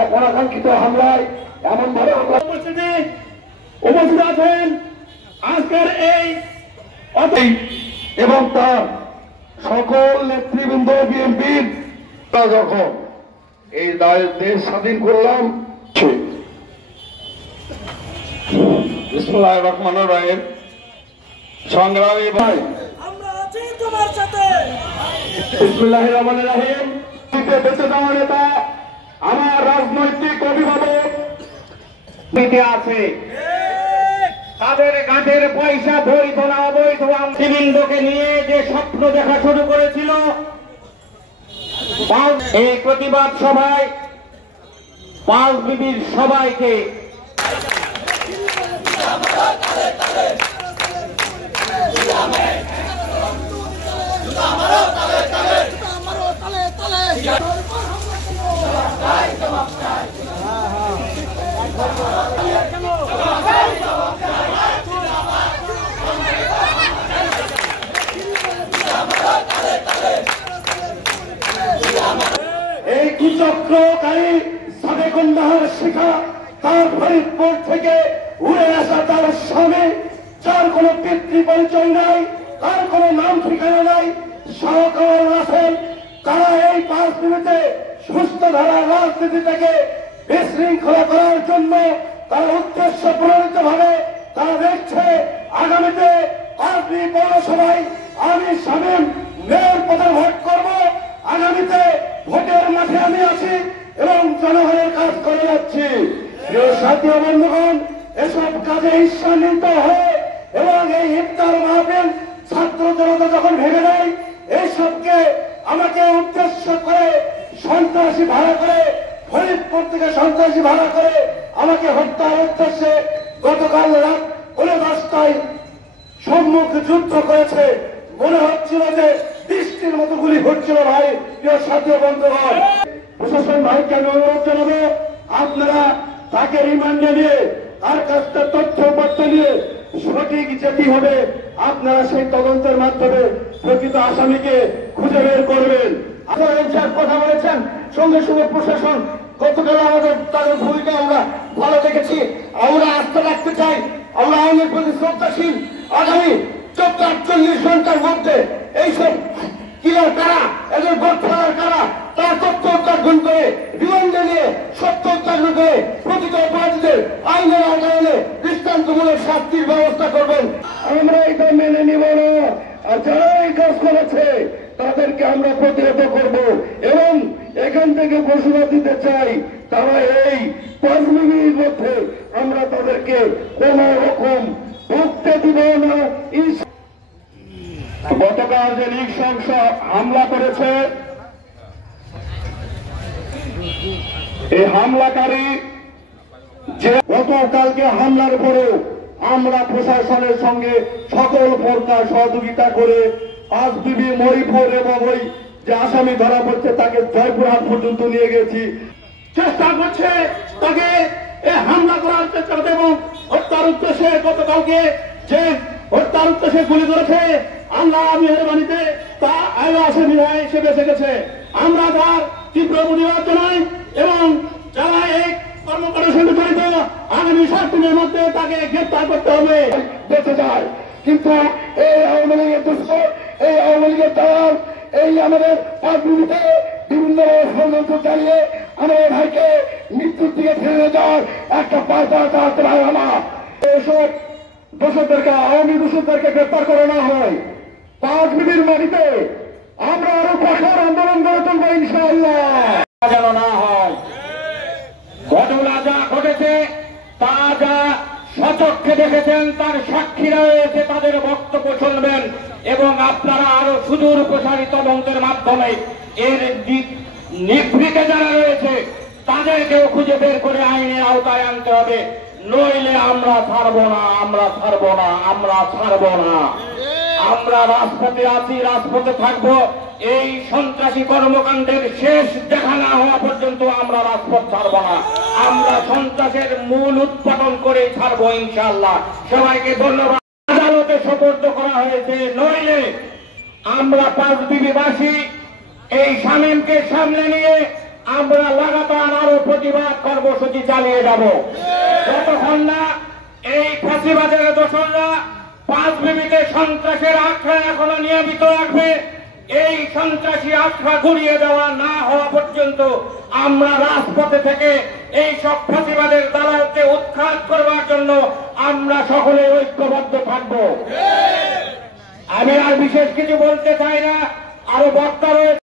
এখন আকাঙ্ক্ষিত হামলায় এমন ভাবে উপস্থিত আছেন আজকের এই এবং তার সকল নেতৃবৃন্দ বিএনপির যখন এই দেশ স্বাধীন করলাম বিসমিল্লাহির রহমানির রহিম সংগ্রামী ভাই আমরা আছি তোমার সাথে বিসমিল্লাহির রহমানির রহিম বেঁচে যাওয়া নেতা আমার রাজনৈতিক অভিভাবক আছে তাদের গাঁটের পয়সা বৈধ না অবৈধ আমৃন্দকে নিয়ে যে স্বপ্ন দেখা শুরু করেছিল এই প্রতিবাদ সভায় পাঁচ বিবির সবাইকে এই কুচক্রকারী সাবেকুন্দাহার শিখা তার ফরিদপুর থেকে উড়ে আসা তার স্বামী যার কোনো পিতৃ পরিচয় নাই তার কোনো নাম ঠিকানা নাই সহকর্মী আছেন তারা এই 5 মিনিটে সুস্থ ধারা রাজনীতি থেকে বিশৃঙ্খলা করার জন্য তার উদ্দেশ্য প্রণোদিত ভাবে তারা দেখছে আগামীতে আপনি পৌরসভায় আমি শামীম মেয়র পদে ভোট করব আগামীতে ভোটের মাঠে আমি আছি এবং জনগণের কাজ করে যাচ্ছি প্রিয় সাথী বন্ধুগণ এসব কাজে ঈর্ষান্বিত হয়ে এবং এই ইফতার মাহফিল ছাত্র জনতা যখন ভেঙে দেয় এইসবকে আমাকে উদ্দেশ্য করে সন্ত্রাসী ভাড়া করে ফরিদপুর থেকে সন্ত্রাসী ভাড়া করে আমাকে হত্যার উদ্দেশ্যে গতকাল রাত 10টায় সম্মুখ যুদ্ধ করেছে মনে হচ্ছিল যে বৃষ্টির মতো গুলি হচ্ছিল ভাই প্রিয় সাথী বন্ধুগণ প্রশাসন ভাইকে আমি অনুরোধ জানাবো আপনারা তাকে রিমান্ডে নিয়ে তার কাছ থেকে তথ্যপত্র নিয়ে সঠিক যেটি হবে আপনারা সেই তদন্তের মাধ্যমে প্রকৃত আসামিকে খুঁজে বের করবেন আপনারা কথা বলেছেন সঙ্গে সঙ্গে প্রশাসন গতকাল আমাদের তাদের ভূমিকা আমরা ভালো দেখেছি আমরা আস্থা রাখতে চাই আমরা আইনের প্রতি শ্রদ্ধাশীল আগামী 14-48 ঘন্টার মধ্যে এইসব কিলার কারা এদের গডফাদার কারা তার তথ্য উদ্ধার করে রিমান্ডে নিয়ে সত্য উদ্ধার করে প্রকৃত অপরাধীদের আইনের আওতায় দৃষ্টান্তমূলক শাস্তির ব্যবস্থা করবেন আমরা এটা মেনে নিব না আর যারা এই কাজ করেছে তাদেরকে আমরা প্রতিহত করব এবং এখান থেকে ঘোষণা দিতে চাই তারা এই 5 মিনিটের মধ্যে আমরা তাদেরকে কোন রকম ঢুকতে দিব না গতকাল যে লীগ সংসদ হামলা করেছে এই হামলাকারী যে গতকালকে হামলার পরেও আমরা প্রশাসনের সঙ্গে সকল প্রকার সহযোগিতা করে আজ বিবি মরিপুর এবং ওই যে আসামি ধরা পড়ছে তাকে জয়পুরহাট পর্যন্ত নিয়ে গেছি চেষ্টা করছে তাকে হামলা করার চেষ্টা করতে এবং হত্যার উদ্দেশ্যে গতকালকে যে হত্যার উদ্দেশ্যে গুলি করেছে আমরা মেহরবানিতে তা আসামি হিসেবে বেঁচে গেছে আমরা তার তীব্র প্রতিবাদ জানাই এবং যারা এই কর্মকাণ্ডের সঙ্গে জড়িত আগামী 7 দিনের মধ্যে তাকে গ্রেপ্তার করতে হবে বেঁচে যায় কিন্তু এই আওয়ামী লীগের দুষ্কর এই আওয়ামী লীগের দালাল এই আমাদের 5 মিনিটে বিভিন্ন ষড়যন্ত্র চালিয়ে আমাদের ভাইকে মৃত্যুর দিকে ঠেলে যাওয়ার একটা বার্তা চালাতে পারে না এসব দোষকদেরকে আওয়ামী দোষকদেরকে গ্রেপ্তার করে না হয় 5 মিনিটের মাটিতে আমরা আরো কঠোর আন্দোলন গড়ে তুলবো ইনশাআল্লাহ যেন না হয় ঘটনা যা ঘটেছে তা যা সচক্ষে দেখেছেন তার সাক্ষীরা রয়েছে তাদের বক্তব্য শুনবেন এবং আপনারা আরো সুদূর প্রসারী তদন্তের মাধ্যমে এর দিক নিভৃতে যারা রয়েছে তাদেরকেও খুঁজে বের করে আইনের আওতায় আনতে হবে, নইলে আমরা ছাড়বো না, আমরা ছাড়বো না, আমরা ছাড়বো না। আমরা রাজপথে আছি, রাজপথে থাকবো। এই সন্ত্রাসী কর্মকাণ্ডের শেষ দেখা না হওয়া পর্যন্ত আমরা রাজপথ ছাড়বো না। আমরা সন্ত্রাসের মূল উৎপাদন করে ছাড়বো ইনশাআল্লাহ। সবাইকে ধন্যবাদ। আদালতে সোপর্দ করা হয়েছে, নইলে আমরা পাঁচবিবিবাসী এই শামীমকে সামনে নিয়ে আমরা লাগাতার আরো প্রতিবাদ কর্মসূচি চালিয়ে যাব, যতক্ষণ না এই ফাঁসিবাদের দোসররা পাঁচবিবিতে সন্ত্রাসের আখড়া এখনো নিয়মিত রাখবে। এই সন্ত্রাসী আখড়া ঘুরিয়ে দেওয়া না হওয়া পর্যন্ত আমরা রাজপথে থেকে এই সব ফাঁসিবাদের দালালকে উৎখাত করবার জন্য আমরা সকলে ঐক্যবদ্ধ থাকব। আমি আর বিশেষ কিছু বলতে চাই না, আরো বক্তা রয়েছে।